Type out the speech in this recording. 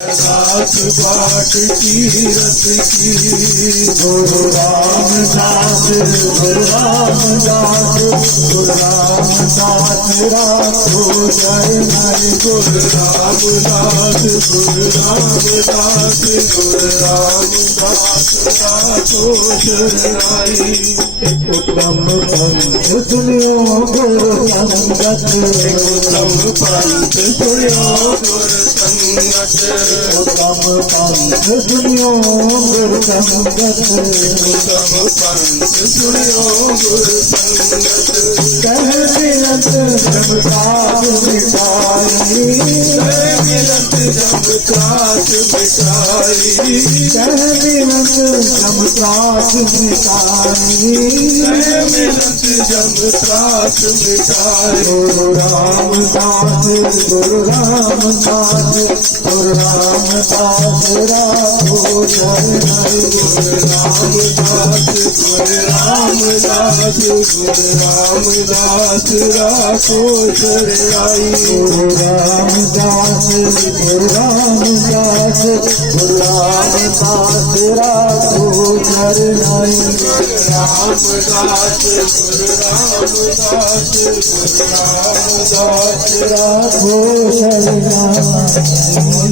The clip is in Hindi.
रात बाट तीरथ की गुरु रामदास गुरु रामदास गुरु रामदास राखो जय नाय गुरु रामदास गुरु रामदास गुरु रामदास राखो शरणाई। उत्तम पंथ सुनियो गुरु संगत उत्तम पंथ सुनियो गुरु संगत उत्तम पंथ सुनियो गुरु संगत उत्तम पंथ सुनियो गुरु संगत। कह मिलत जब त्रास मिटाई कह मिलत जब त्रास मिटाई कह मिलत जब त्रास मिटाई कह मिलत जब त्रास मिटाई। गुरु रामदास गुरु रामदास गुरु रामदास राखो शरणाई। गुरु रामदास गुरु रामदास गुरु रामदास राखो शरणाई। गुरु रामदास गुरु रामदास गुरु रामदास राखो शरणाई। रामदास गुरु रामदास गुरु रामदास राखो शरणाई।